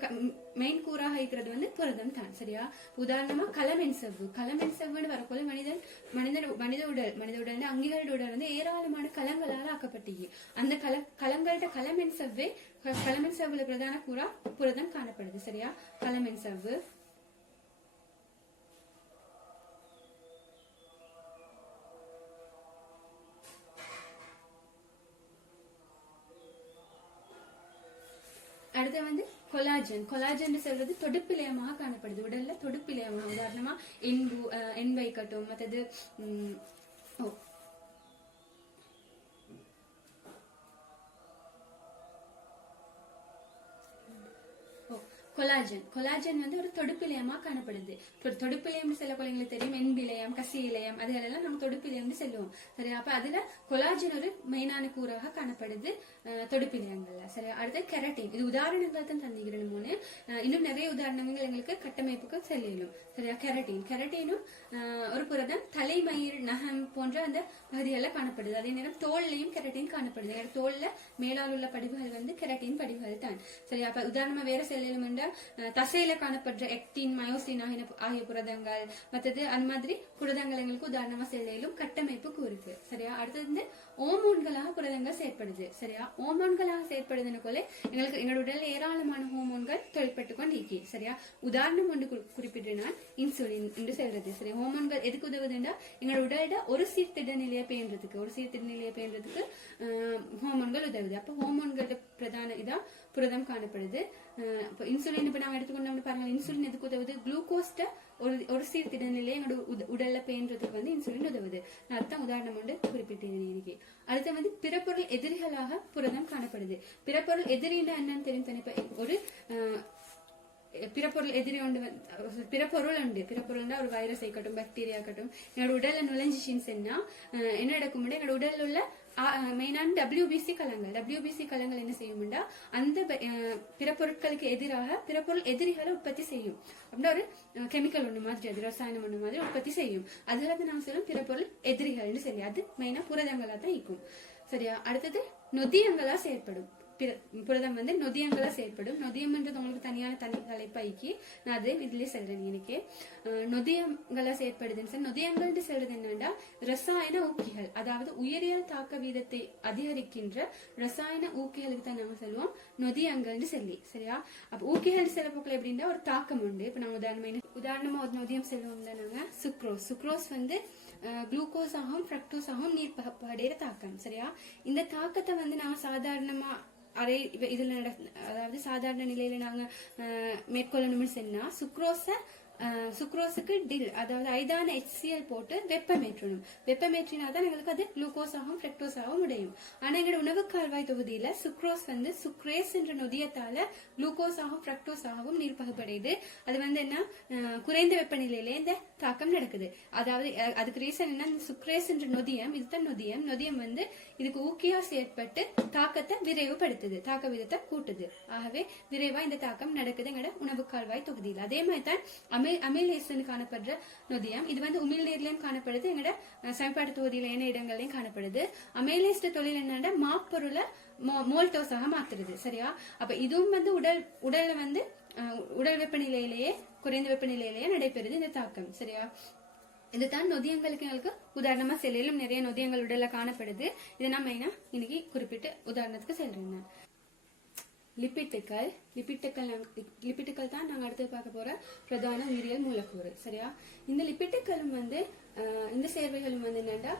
மெயின் கூறாக இருக்கிறது புரதம் தான். சரியா? உதாரணமா கலமென் செவ்வுன்னு வரப்போல மனித உடல் அங்கிகளோட உடல் ஏராளமான கலங்களால் ஆக்கப்பட்டீங்க. அந்த கலங்கள்ட கலமென் செவ்வுல பிரதான கூறா புரதம் காணப்படுது. சரியா? கலமென் செவ்வு. அடுத்து கொலாஜன் சொல்றது தொடுப்பிலையமாக காணப்படுது. உடல்ல தொடுப்பிலையமாக, உதாரணமா எண்பை கட்டும், மற்றது கொலாஜன் ஒரு தொடுப்பிலையமா காணப்படுது. தொடுப்பிலையம் சில குழந்தைங்களுக்கு தெரியும், என்பிலையம், கசி இலையம், அதுகளெல்லாம் நம்ம தொடுப்பிலையம்னு சொல்லுவோம். சரியா? அப்ப அதுல கொலாஜன் ஒரு மெயினான கூறாக காணப்படுது தொடுப்பிலையங்கள்ல. சரியா? அடுத்து கெரட்டின். இது உதாரணங்கள் தான் தந்திக்கிறோம். இன்னும் நிறைய உதாரணங்கள் எங்களுக்கு கட்டமைப்புக்கு செல்லும். சரியா? கெரட்டினும் ஒரு புரதம் தலைமயிர், நகம் போன்ற அந்த பகுதிகளில் காணப்படுது. அதே நேரம் தோல்லையும் கெரட்டின் காணப்படுது. தோல்ல மேலால் உள்ள படிவுகள் கெரட்டின் படிவுகள் தான். சரியா? அப்ப உதாரணமா வேற செல்லும் தசையில காணப்படுற எக்டின், மயோசின் ஆகிய புரதங்கள், மற்றது அந்த மாதிரி புரதங்கள் எங்களுக்கு உதாரணமா செல்லும் கட்டமைப்புக்கு இருக்கு. சரியா? அடுத்தது ஹோமோன்களாக புரதங்கள் செயற்படுது. சரியா? ஹோமோன்களாக செயற்படுதுன்னு போல எங்களுக்கு எங்களோட உடல் ஏராளமான ஹோமோன்கள் தொழிற்பட்டு கொண்டு இருக்கு. சரியா? உதாரணம் ஒன்று குறிப்பிட்டு இன்சுலின் என்று சொல்றது. சரி, ஹோமோன்கள் எதுக்கு உதவுதுன்னா எங்களோட உடலோட ஒரு சீர்திட நிலையை பேணுறதுக்கு ஹோமோன்கள் உதவுது. அப்ப ஹோமோன்களோட பிரதான இதா புரதம் காணப்படுது. இன்சுலின் இப்ப நாங்க எடுத்துக்கொண்டோம்னு பாருங்க, இன்சுலின் எதுக்கு உதவுது? குளுக்கோஸ்ட ஒரு சீர்திட நிலையை எங்களோட உடல்ல பேணுறதுக்கு இன்சுலின் உதவுது. நான் அதுதான் உதாரணம் ஒன்று குறிப்பிட்டேன். அடுத்து பிறப்பொருள் எதிரிகளாக புரதம் காணப்படுது. பிறப்பொருள் எதிரின்னா என்னன்னு தெரியும் தானே? ஒரு பிறப்பொருள் எதிரி பிறப்பொருள் உண்டு. பிறப்பொருள்னா ஒரு வைரஸ் ஆகட்டும், பாக்டீரியா ஆகட்டும், என்னோட உடல்ல நுழைஞ்சிச்சின்னு சொன்னா என்ன நடக்கும்? என்னோட உடல்ல உள்ள மெயினான WBC கலங்கள் என்ன செய்யும்டா, அந்த பிறப்பொருட்களுக்கு எதிராக பிறப்பொருள் எதிரிகளை உற்பத்தி செய்யும். அப்படின்னா ஒரு கெமிக்கல் ஒண்ணு மாதிரி, அது ரசாயனம் ஒண்ணு மாதிரி உற்பத்தி செய்யும். அதுல நாங்க சொல்லுவோம் பிறப்பொருள் எதிரிகள்னு சொல்லி. அது மெயினா புரதங்களா தான் இருக்கும். சரியா? அடுத்தது நொதியங்களா செயற்படும். புரதம் வந்து நொதியங்களா செயற்படும். நொதியம்ன்றது உங்களுக்கு தனியான தனி தலைப்பாய்க்கு நான் அது இதுலயே சொல்றேன். இன்னைக்கு நொதியங்களா செயற்படுதுன்னு சொல்லி நொதியங்கள் சொல்றது என்னன்னா ரசாயன ஊக்கிகள், அதாவது உயிரியல் தாக்க வீதத்தை அதிகரிக்கின்ற ரசாயன ஊக்கிகளுக்கு தான் நாங்க சொல்லுவோம் நொதியங்கள்னு சொல்லி. சரியா? அப்ப ஊக்கிகள் சில போக்கில் எப்படின்னா ஒரு தாக்கம் உண்டு. இப்ப நாங்க உதாரணமா ஒரு நொதியம் சொல்லுவோம் நாங்க சுக்ரோஸ். சுக்ரோஸ் வந்து குளுக்கோஸ் ஆகும் ஃப்ரக்டோஸ் ஆகும் நீர் படையிற தாக்கம். சரியா? இந்த தாக்கத்தை வந்து நாங்க சாதாரணமா இதுல அதாவது சாதாரண நிலையில நாங்க மேற்கொள்ளணும்னு சொன்னா சுக்ரோஸுக்கு டில், அதாவது ஐதான HCl போட்டு வெப்பமேற்றணும். வெப்பமேற்றினாதான் எங்களுக்கு அது குளுக்கோஸ் ஆகும் ஃப்ரக்டோஸ் ஆகும் முடியும். ஆனா எங்களோட உணவு கால்வாய் தொகுதியில சுக்ரோஸ் வந்து சுக்ரேஸ் என்ற நொதியத்தால குளுக்கோஸ் ஆகும் ஃப்ரக்டோஸ் ஆகவும் நீர் பகுப்படையுது. அது வந்து என்ன குறைந்த வெப்பநிலையில இந்த தாக்கம் நடக்குது. அதாவது அதுக்கு ரீசன் என்ன, சுக்ரேஸ் என்ற நொதியம், இதுதான் நொதியம் வந்து இதுக்கு ஊக்கியா செயற்பட்டு தாக்கத்தை விரைவுபடுத்துது, தாக்க விதத்தை கூட்டுது. ஆகவே விரைவா இந்த தாக்கம் நடக்குது எங்களோட உணவு கால்வாய் தொகுதியில். அதே மாதிரி தான் அமிலேஸ் காணப்படுற நொதியம். இது வந்து உமிழ்நீர்லயும் காணப்படுது, எங்களோட சமன்பாடு தொகுதியில என்ன இடங்கள்லயும் காணப்படுது. அமிலேஸ் தொழில் என்னன்னா மாப்பொருளை மோல்டோஸாக மாத்துறது. சரியா? அப்ப இதுவும் வந்து உடல்ல வந்து உடல் வெப்பநிலையிலேயே குறைந்த வெப்பநிலையிலேயே நடைபெறுது இந்த தாக்கம். சரியா? இதுதான் நொதியங்களுக்கு எங்களுக்கு உதாரணமா செல்லும் நிறைய நொதியங்கள் உடல்ல காணப்படுது. இதை நான் மெயினா இன்னைக்கு குறிப்பிட்டு உதாரணத்துக்கு சொல்றேன். லிப்பிட்டுகள் தான் நாங்க அடுத்து பார்க்க போற பிரதான உயிரியல் மூலக்கூறு. சரியா? இந்த லிப்பிட்டுகளும் வந்து இந்த சேர்வைகளும் வந்து என்னன்னா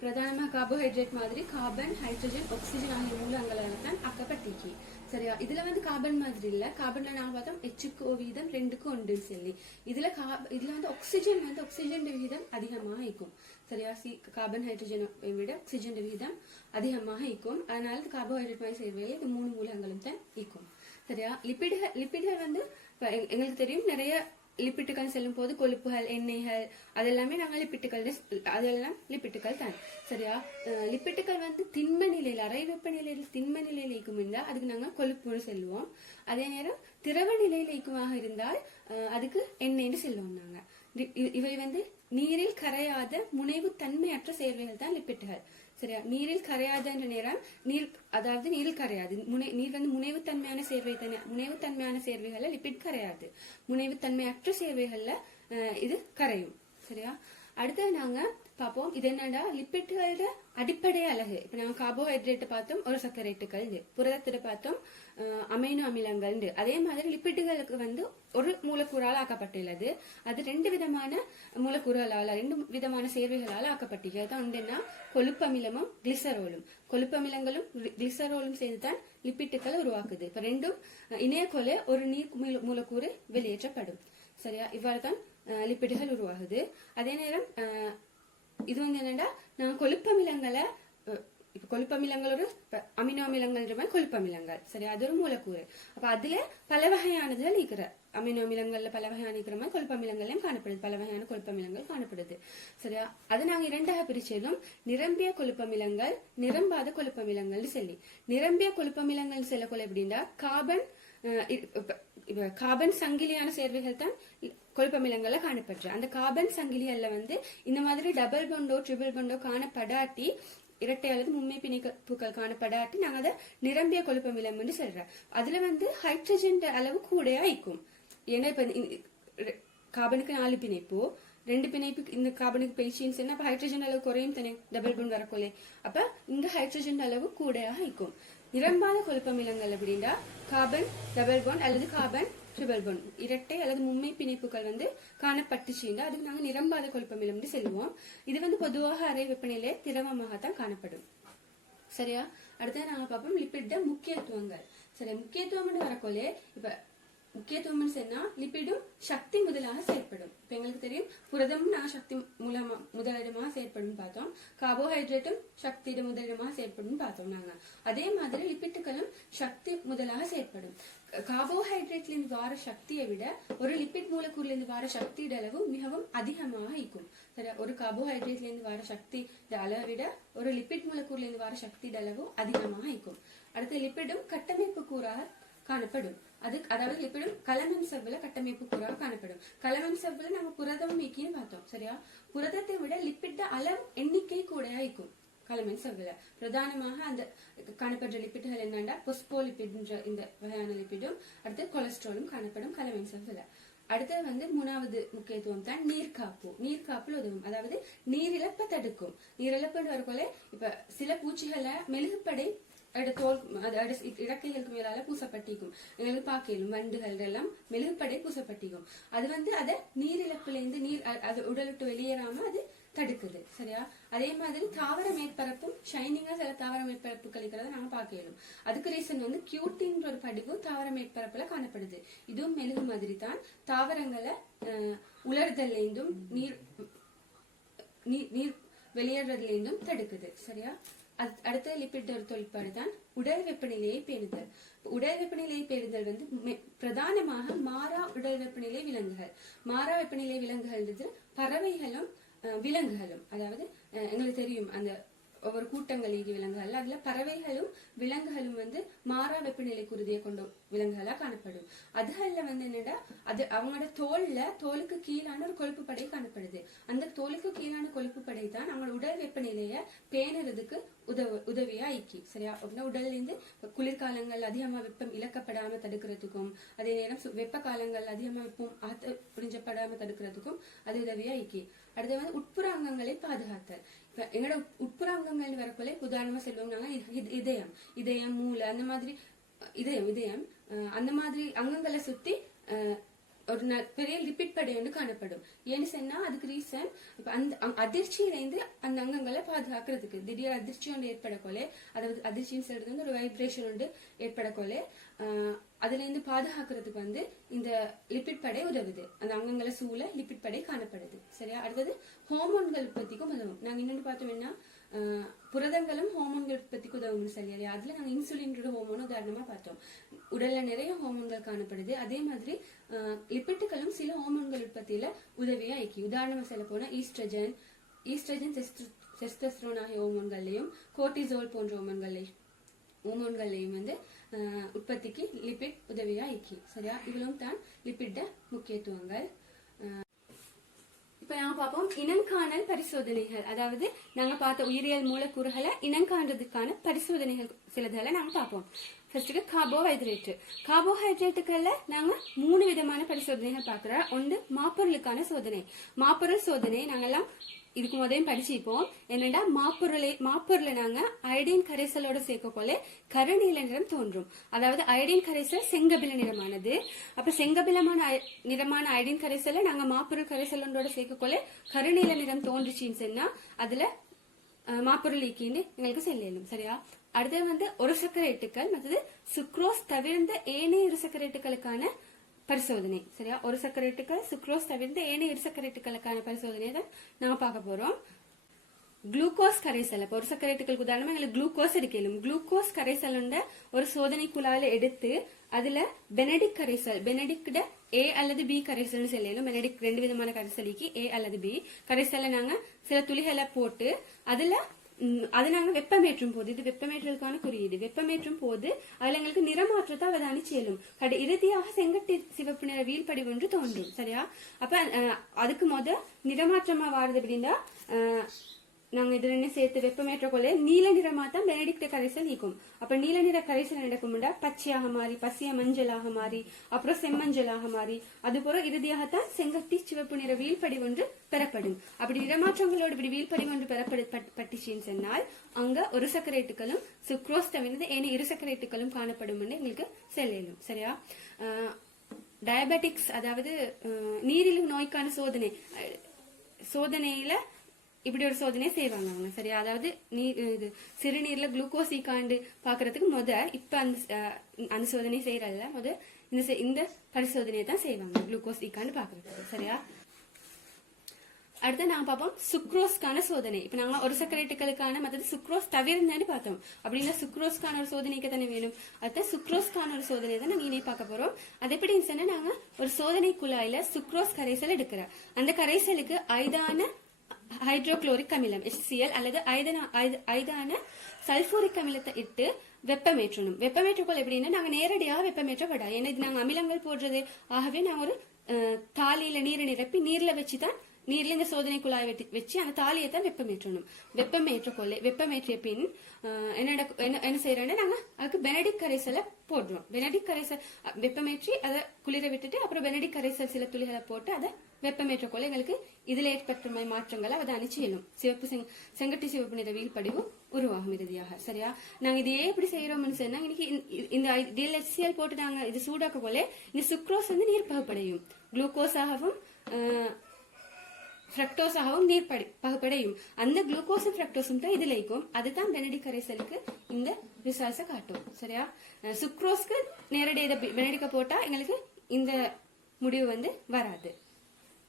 பிரதானமா கார்போஹைட்ரேட் மாதிரி கார்பன், ஹைட்ரஜன், ஆக்சிஜன் ஆகிய மூலங்களால தான் ஆக்கப்பட்டிருக்கு. சரியா? இதுல வந்து கார்பன் மாதிரி இல்ல. கார்பன்ல நாங்க பார்த்தோம் H2O வீதம் 2க்கு 1 சொல்லி. இதுல வந்து ஆக்சிஜன் விகிதம் அதிகமாக இருக்கும். சரியா? கார்பன் ஹைட்ரஜன் விட ஆக்சிஜன் விகிதம் அதிகமாக இருக்கும். அதனால கார்போஹைட்ரேட் மாதிரி சேர்வையில இது 3 மூலங்களும் தான் இருக்கும். சரியா? லிப்பிடுகள் வந்து எங்களுக்கு தெரியும் நிறைய லிப்பிட்டுகள் செல்லும் போது கொழுப்புகள், எண்ணெய்கள் அதெல்லாமே நாங்க அதெல்லாம் லிப்பிட்டுகள் தான். சரியா? லிப்பிட்டுகள் வந்து திண்ம நிலையில அரை வெப்ப நிலையில திண்ம நிலையில இருக்கும் இருந்தால் அதுக்கு நாங்க கொழுப்புன்னு செல்வோம். அதே நேரம் திரவ நிலையில இருக்குமாக இருந்தால் அதுக்கு எண்ணெய்னு செல்வோம் நாங்க. இவை வந்து நீரில் கரையாத முனைவு தன்மையற்ற சேர்வைகள் தான் லிப்பிட்டுகள். சரியா? நீரில் கரையாத என்ற நேரம் அதாவது நீரில் கரையாது. நீர் வந்து முனைவுத்தன்மையான சேர்வை தானே. முனைவுத்தன்மையான சேர்வைகள்ல லிப்பிட் கரையாது. முனைவுத்தன்மையற்ற சேர்வைகள்ல இது கரையும். சரியா? அடுத்தது நாங்க பார்ப்போம் இது என்னடா லிப்பிட்டுகளோட அடிப்படை அலகு. இப்ப நாங்க கார்போஹைட்ரேட் பார்த்தோம், ஒரு சர்க்கரைட்டுகள், புரதத்திட பார்த்தோம், அமைனோ அமிலங்கள். அதே மாதிரி லிப்பிட்டுகளுக்கு வந்து ஒரு மூலக்கூறால் ஆக்கப்பட்டுள்ளது. அது 2 விதமான மூலக்கூறுகளால 2 விதமான சேர்வைகளால் ஆக்கப்பட்டது. அதான் ஒன்றுன்னா கொழுப்பமிலமும் கிளிசரோலும். கொழுப்பமிலங்களும் கிளிசரோலும் சேர்ந்துதான் லிப்பிட்டுகள் உருவாக்குது. இப்ப 2ம் இணையக்கொலை ஒரு நீர் மூலக்கூறு வெளியேற்றப்படும். சரியா? இவ்வாறுதான் லிப்பிட்டுகள் உருவாகுது. அதே நேரம் இது வந்து என்னன்னா நாங்க கொழுப்பமிலங்களை இப்ப கொழுப்பமிலங்கள் ஒரு அமினோ அமிலங்கள் கொழுப்பமிலங்கள். சரி, அது ஒரு மூலக்கூறு. அப்ப அதுல பல வகையானதுகள் இருக்கிற அமினோ அமிலங்கள்ல பல வகையான இருக்கிற மாதிரி கொழுப்பமிலங்களையும் காணப்படுது. பல வகையான கொழுப்பமிலங்கள் காணப்படுது. சரியா? அது நாங்க 2ஆக பிரிச்சதும் நிரம்பிய கொழுப்பமிலங்கள், நிரம்பாத கொழுப்பமிலங்கள் சொல்லி. நிரம்பிய கொழுப்பமிலங்கள் சொல்லக்கொள்ள எப்படின்னா கார்பன் சங்கிலியான சேர்வைகள் தான் கொழுப்பமிலங்கள்ல காணப்படுற. அந்த கார்பன் சங்கிலிகள்ல வந்து இந்த மாதிரி டபுள் பண்டோ ட்ரிபிள் பண்டோ காணப்படாட்டி, இரட்டை அல்லது மும்மை பிணைப்புகள் காணப்படாட்டி நாங்க அதை நிரம்பிய கொழுப்பமிலம் என்று சொல்றோம். அதுல வந்து ஹைட்ரஜன் அளவு கூடையா இருக்கும். ஏன்னா இப்ப கார்பனுக்கு 4 பிணைப்பு, 2 பிணைப்பு இந்த கார்பனுக்கு பேசின்னு சொன்னா அப்ப ஹைட்ரஜன் அளவு குறையும் தானே, டபுள் பண்ட் வரக்கொள்ளே. அப்ப இங்க ஹைட்ரஜன் அளவு கூடையாக இருக்கும். நிரம்பாத கொழுப்பமிலங்கள் அப்படின்னா கார்பன் டபுள் பாண்ட் அல்லது கார்பன் ட்ரிபிள் பாண்ட், இரட்டை அல்லது மும்மை பிணைப்புகள் வந்து காணப்பட்டுச்சுன்னா அதுக்கு நாங்க நிரம்பாத கொழுப்பமிலம் சொல்லுவோம். இது வந்து பொதுவாக அறை வெப்பநிலை திரவமாகத்தான் காணப்படும். சரியா? அடுத்த நாங்க பார்ப்போம் லிப்பிட் முக்கியத்துவங்கள். சரி, முக்கியத்துவம் வரக்கொள்ளே இப்ப முக்கியத்துவம் சொன்னா லிப்பிடும் சக்தி முதலாக செயற்படும். இப்ப எங்களுக்கு தெரியும் புரதம் நாங்க சக்தி முதலிடமாக செயற்படும் பார்த்தோம், கார்போஹைட்ரேட்டும் சக்தி முதலிடமாக செயற்படும் பார்த்தோம் நாங்க. அதே மாதிரி லிப்பிட்டுகளும் சக்தி முதலாக செயற்படும். கார்போஹைட்ரேட்ல இருந்து வார சக்தியை விட ஒரு லிப்பிட் மூலக்கூறுல இருந்து வார சக்தி அளவு மிகவும் அதிகமாக இருக்கும். சரியா? ஒரு கார்போஹைட்ரேட்ல இருந்து வார சக்தி அளவை விட ஒரு லிப்பிட் மூலக்கூறுல இருந்து வார சக்தி அளவு அதிகமாக இருக்கும். அடுத்து லிப்பிடும் கட்டமைப்பு கூறாக காணப்படும். அதாவது லிப்பிடும் கலமம் செவ்வல கட்டமைப்பு கூறாக காணப்படும். கலமம் செவ்வல நம்ம புரதம் நீக்கின்னு பார்த்தோம். சரியா? புரதத்தை விட லிப்பிட் அளவு எண்ணிக்கை கூடையா இருக்கும் களமென் செவ்வல. பிரதானமாக அந்த காணப்படுற லிப்பிடுகள் என்னன்னா பொஸ்போலிபிட் இந்த வகையான லிப்பிடும், அடுத்து கொலஸ்ட்ராலும் காணப்படும் களமென் செவ்வல. அடுத்தது வந்து மூணாவது முக்கியத்துவம் தான் நீர்காப்பு. நீர்காப்புல உதவும், அதாவது நீரிழப்ப தடுக்கும். நீரிழப்பு வரக்குள்ள இப்ப சில பூச்சிகளை மெழுகுப்படை தோல் இறக்கைகளுக்கு மேலால பூசப்பட்டிக்கும். எங்களுக்கு பாக்கலும் வண்டுகள் எல்லாம் மெழுகுப்படை பூசப்பட்டிக்கும். அது வந்து அதை நீரிழப்புல இருந்து நீர் அது உடல் விட்டு வெளியேறாம அது தடுக்குது. சரியா? அதே மாதிரி தாவர மேற்பரப்பும் ஷைனிங்கா சில தாவர மேற்பரப்பு கழிக்கிறத நாங்க பாக்கலும். அதுக்கு ரீசன் வந்து கியூட்டின் ஒரு படிவு தாவர மேற்பரப்புல காணப்படுது. இதுவும் மெழுகு மாதிரி தான் தாவரங்களை உலர்தல்ல இருந்தும் நீர் வெளியேறதுல இருந்தும் தடுக்குது. சரியா? அடுத்த லிப்பிட் ஒரு தொழிற்பாடு தான் உடல் வெப்பநிலையை பேணுதல். உடல் வெப்பநிலையை பேணுதல் வந்து பிரதானமாக மாறா உடல் வெப்பநிலை விலங்குகள். மாறா வெப்பநிலை விலங்குகள் பறவைகளும் விலங்குகளும், அதாவது எங்களுக்கு தெரியும் அந்த ஒவ்வொரு கூட்டங்கள் விலங்குகள், அதுல பறவைகளும் விலங்குகளும் வந்து மாறா வெப்பநிலை குருதியை கொண்ட விலங்குகளா காணப்படும். அதுகள்ல வந்து என்னடா அது அவங்களோட தோலுக்கு கீழான ஒரு கொழுப்பு படை காணப்படுது. அந்த தோலுக்கு கீழான கொழுப்பு படை தான் அவங்களோட உடல் வெப்பநிலைய பேணுறதுக்கு உதவியா ஆயிக்கி. சரியா? அப்படின்னா உடல்ல இருந்து குளிர்காலங்கள் அதிகமா வெப்பம் இழக்கப்படாம தடுக்கிறதுக்கும், அதே நேரம் வெப்ப காலங்கள் அதிகமா வெப்பம் புரிஞ்சப்படாம தடுக்கிறதுக்கும் அது உதவியா ஆயிக்கி. அடுத்து வந்து உட்புற அங்கங்களை பாதுகாத்தல். இப்ப எங்களோட உட்புற அங்கங்கள் வரக்குள்ள உதாரணமா சொல்லுவோம் நாங்க இதயம் மூளை அந்த மாதிரி இதயம் அந்த மாதிரி அங்கங்களை சுத்தி ஒரு பெரிய லிப்பிட் படை வந்து காணப்படும். ஏன்னு சொன்னா அதுக்கு ரீசன் இப்ப அந்த அதிர்ச்சியிலிருந்து அந்த அங்கங்களை பாதுகாக்கிறதுக்கு. திடீர் அதிர்ச்சி ஒன்று ஏற்படக்கொள்ளே, அதாவது அதிர்ச்சின்னு சொல்றது வந்து ஒரு வைப்ரேஷன் ஒன்று ஏற்படக்கொள்ளே அதுல இருந்து பாதுகாக்கிறதுக்கு வந்து இந்த லிப்பிட் படை உதவுது. அந்த அங்கங்களை சூழ லிப்பிட் படை காணப்படுது. சரியா? அடுத்தது ஹோமோன்கள் உற்பத்திக்கும் உதவும். நாங்க இன்னொன்று பார்த்தோம்னா புரதங்களும் ஹோமோன்கள் உற்பத்திக்கு உதவும். சரியா? அதுல நாங்க இன்சுலின் ஹோமோன் உதாரணமா பார்த்தோம். உடல்ல நிறைய ஹோமோன்கள் காணப்படுது. அதே மாதிரி லிப்பிட்டுகளும் சில ஹோமோன்கள் உற்பத்தியில உதவியா ஆக்கி. உதாரணமா சொல்ல போனா ஈஸ்ட்ரஜன் டெஸ்டோஸ்டெரோன் ஆகிய ஹோமோன்கள்லயும் கோர்டிசோல் போன்ற ஹோமோன்கள்லயும் வந்து உற்பத்திக்கு லிப்பிட் உதவியா ஆக்கி. சரியா? இவ்வளவும் தான் லிப்பிட்ட முக்கியத்துவங்கள். இப்ப நாங்க பார்ப்போம் இனங்காணல் பரிசோதனைகள். அதாவது நாங்க பார்த்த உயிரியல் மூலக்கூறுகளை இனங்காண்றதுக்கான பரிசோதனைகள் சிலதெல்லாம் நாங்க பார்ப்போம். ஃபர்ஸ்ட்டுக்கு கார்போஹைட்ரேட்டுகள்ல நாங்க 3 விதமான பரிசோதனைகள் பாக்குறோம். ஒன்று மாப்பொருளுக்கான சோதனை. மாப்பொருள் சோதனை நாங்கெல்லாம் இதுக்கு முதலையும் படிச்சுப்போம். என்னடா மாப்பொருளை நாங்க அயோடின் கரைசலோட சேர்க்கக்கொள்ள கருநீல நிறம் தோன்றும். அதாவது அயோடின் கரைசல் செங்கபில நிறமானது. அப்ப செங்கபிலமான நிறமான அயோடின் கரைசலை நாங்க மாப்பொருள் கரைசலோட சேர்க்கக்கொள்ள கருநீல நிறம் தோன்றுச்சின்னு சொன்னா அதுல மாப்பொருள் ஈக்கின்னு எங்களுக்கு செல்லணும். சரியா? அடுத்தது வந்து ஒரு சர்க்கரைட்டுகள் மற்றது சுக்ரோஸ் தவிர்ந்த ஏனைய இரு சர்க்கரைட்டுகளுக்கான பரிசோதனை. சரியா? ஒரு சர்க்கரைட்டுகள் சுக்ரோஸ் தவிர்ந்த ஏனைய இரு சர்க்கரைட்டுகளுக்கான பரிசோதனையை தான் நாம பார்க்க போறோம். குளுக்கோஸ் கரைசல். ஒரு சர்க்கரைட்டுகளுக்கு உதாரணமா எங்களுக்கு குளுக்கோஸ் எடுக்கணும். குளுக்கோஸ் கரைசல் ஒரு சோதனை குழாயில எடுத்து அதுல பெனடிக் கரைசல், பெனடிக்ட ஏ அல்லது பி கரைசல்னு சொல்லணும். பெனடிக் 2 விதமான கரைசலிக்கு ஏ அல்லது பி கரைசல்ல நாங்க சில துளிகளை போட்டு அது நாங்க வெப்பமேற்றும் போது, இது வெப்பமேற்றலுக்கான குறியீடு, வெப்பமேற்றும் போது அதுல எங்களுக்கு நிறமாற்றத்தை அவதானிச்சு செல்லும். இறுதியாக செங்கட்டி சிவப்பு நிற வீழ்படி ஒன்று தோன்றும். சரியா? அப்ப அதுக்கு நிறமாற்றமா வாருது அப்படின்னா நாங்க இதுல என்ன சேர்த்து வெப்பமேற்ற கொள்ள நீல நிறமா தான் பெனடிக்ட் கரைசல் நீக்கும். அப்ப நீல நிற கரைசல் நடக்கும்டா பச்சையாக மாறி, பசிய மஞ்சளாக மாறி, அப்புறம் செம்மஞ்சளாக மாறி, அதுபோல இறுதியாகத்தான் செங்கட்டி சிவப்பு நிற வீழ்படி ஒன்று பெறப்படும். அப்படி நிறமாற்றங்களோடு இப்படி வீழ்படி ஒன்று பெறப்பட்டுச்சின்னு சொன்னால் அங்க ஒரு சர்க்கரைட்டுகளும் சுக்ரோஸ் தவிர்த்து ஏனைய இரு சர்க்கரைட்டுகளும் காணப்படும் எங்களுக்கு செல்லணும். சரியா? டயபெட்டிக்ஸ், அதாவது நீரிழிவு நோய்க்கான சோதனையில இப்படி ஒரு சோதனை செய்வாங்க அவங்க. சரியா? அதாவது சிறுநீர்ல குளுக்கோஸ் ஈக்காண்டு பாக்குறதுக்கு இப்ப அந்த சோதனை செய்யறதுல இந்த பரிசோதனையை தான் செய்வாங்க, குளுக்கோஸ் ஈக்காண்டு பாக்குறதுக்கு. சரியா? அடுத்து நாங்க பார்ப்போம் சுக்ரோஸ்க்கான சோதனை. இப்ப நாங்க ஒரு சர்க்கரைட்டுகளுக்கான மற்றது சுக்ரோஸ் தவிர்த்து பார்த்தோம். அப்படின்னா சுக்ரோஸ்க்கான ஒரு சோதனைக்கு தானே வேணும். அடுத்த சுக்ரோஸ்க்கான ஒரு சோதனை தான் நாங்க இனி பார்க்க போறோம். அது எப்படின்னு சொன்னா நாங்க ஒரு சோதனை குழாயில சுக்ரோஸ் கரைசல் எடுக்கிறோம். அந்த கரைசலுக்கு ஐதான ஹைட்ரோகுளோரிக் அமிலம் HCl அல்லது ஐதான சல்பூரிக் அமிலத்தை இட்டு வெப்பமேற்றணும். வெப்பமேற்றக்கோள் எப்படின்னா நாங்க நேரடியாக வெப்பமேற்றப்படாது. ஏன்னா இது நாங்க அமிலங்கள் போடுறது. ஆகவே நாங்க ஒரு தாலியில நீரை நிரப்பி நீர்ல வச்சுதான் நீர்ல இந்த சோதனை குழாய் வச்சு அந்த தாலியை தான் வெப்பமேற்றணும். வெப்பமேற்றிய பின் என்ன செய்யறோம்னா நாங்க அதுக்கு பெனடிக் கரைசலை போடுறோம். பெனடிக் கரைசல் வெப்பமேற்றி அதை குளிர விட்டுட்டு அப்புறம் பெனடிக் கரைசல் சில துளிகளை போட்டு அதை வெப்பமேற்ற கொள்ள எங்களுக்கு இதுல ஏற்பட்ட மாற்றங்களை அவதானி செய்யணும். சிவப்பு செங்கட்டி சிவப்பு நிற வீழ்படிவு உருவாகும் இறுதியாக. சரியா? நாங்க இதையே எப்படி செய்யறோம்னு சொன்னா இன்னைக்கு இந்த DLHCl போட்டு நாங்க இது சூடாக்க கொள்ள இந்த சுக்ரோஸ் வந்து நீர் பகுப்படையும், குளுக்கோஸாகவும் ஃப்ரக்டோஸாகவும் நீர் பகுப்படையும். அந்த குளுக்கோஸும் ஃப்ரக்டோஸும் தான் இதுல இருக்கும். அதுதான் பெனடிக் கரைசலுக்கு இந்த ரிசல்ட்ஸை காட்டும். சரியா? சுக்ரோஸ்க்கு நேரடியாக பெனடிக்க போட்டா எங்களுக்கு இந்த முடிவு வந்து வராது.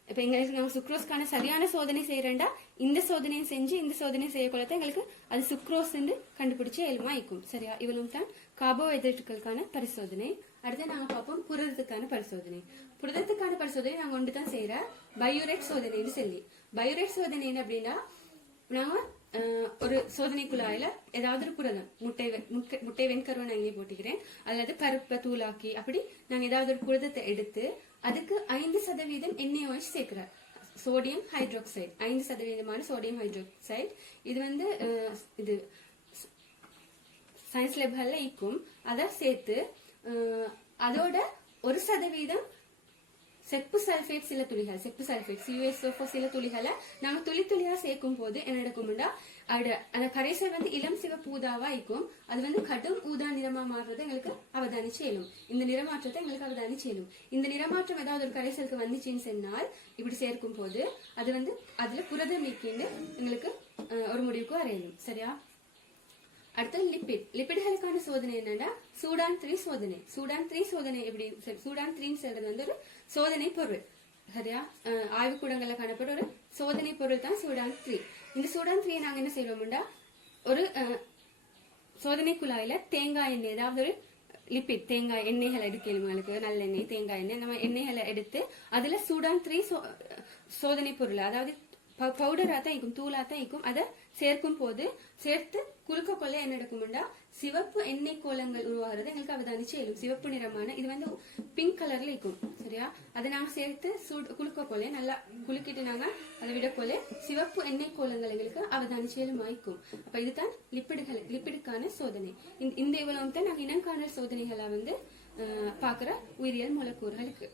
இப்ப எங்களுக்கு நாங்க சுக்ரோஸ்க்கான சரியான சோதனை செய்யறேன்டா இந்த சோதனையும் செஞ்சு இந்த சோதனை செய்யக்கூடாது எங்களுக்கு அது சுக்ரோஸ் கண்டுபிடிச்சு எலுமா இருக்கும். சரியா? இவளும் தான் கார்போஹைட்ரேட்டுகளுக்கான பரிசோதனை. அடுத்து நாங்க பார்ப்போம் புரதத்துக்கான பரிசோதனை. புரதத்துக்கான பரிசோதனை நாங்க ஒன்றுதான் செய்யற பயோரேட் சோதனைன்னு சொல்லி. பயோரேட் சோதனை என்ன அப்படின்னா நாங்க ஒரு சோதனை குழாயில ஏதாவது ஒரு புரதம் முட்டை வெண்கருவை நான் இங்கே போட்டுக்கிறேன் அல்லது பருப்பை தூளாக்கி அப்படி நாங்க ஏதாவது ஒரு புரதத்தை எடுத்து அதுக்கு 5% NaOH சேர்க்கிறார். Sodium hydroxide 5% sodium hydroxide. இது வந்து இது சயின்ஸ் லேப்ல இருக்கும். அதை சேர்த்து அதோட 1% செப்பு சல்பேட் சில துளிகள் CuSO4 சில துளிகளை நாங்க துளியா சேர்க்கும் போது என்ன நடக்கும்னா அந்த கரைசல் வந்து இளம் சிவப்பு ஊதாவா இருக்கும். அது வந்து கடும் ஊதா நிறமா மாறுறதை எங்களுக்கு அவதானி செய்யலும். இந்த நிறமாற்றத்தை எங்களுக்கு அவதானி செய்யலும். இந்த நிறமாற்றம் ஏதாவது ஒரு கரைசலுக்கு வந்துச்சுன்னு சொன்னால் இப்படி சேர்க்கும் போது அது வந்து அதுல புரதம் நீக்கின்னு எங்களுக்கு ஒரு முடிவுக்கு வரையணும். சரியா? அடுத்து லிப்பிடுகளுக்கான சோதனை என்னன்னா சூடான் 3 சோதனை. சூடான் 3 சோதனை எப்படி? சூடான் 3 சொல்றது வந்து ஒரு சோதனை பொருள். சரியா? ஆய்வுக்கூடங்கள்ல காணப்படும் ஒரு சோதனை பொருள் தான் சூடான் 3. இந்த சூடான் 3 நாங்க என்ன செய்வோம்டா ஒரு சோதனை குழாயில தேங்காய் எண்ணெய் ஏதாவது ஒரு லிப்பிட் தேங்காய் எண்ணெய்களை எடுக்கணும். உங்களுக்கு நல்லெண்ணெய் தேங்காய் எண்ணெய் நம்ம எண்ணெய்களை எடுத்து அதுல சூடான் 3 சோதனை பொருள் அதாவது பவுடரா தான் இருக்கும், தூளா தான் இருக்கும். அதை சேர்க்கும் போது சேர்த்து குலுக்க கொள்ள என்ன நடக்கும்டா சிவப்பு எண்ணெய் கோலங்கள் உருவாகிறது எங்களுக்கு அவதானி செய்யலும். சிவப்பு நிறமான இது வந்து பிங்க் கலர்ல இருக்கும். சரியா? அதை நாங்க சேர்த்து குலுக்க கொள்ள நல்லா குலுக்கிட்டு நாங்க அதை விட கொள்ள சிவப்பு எண்ணெய் கோலங்கள் எங்களுக்கு அவதானி செய்யலும் ஆயிக்கும். அப்ப இதுதான் லிப்பிடுக்கான சோதனை. இந்த இவ்வளவு தான் நாங்க இனங்காணல் சோதனைகளா வந்து பாக்குற உயிரியல் மூலக்கூறுகளுக்கு.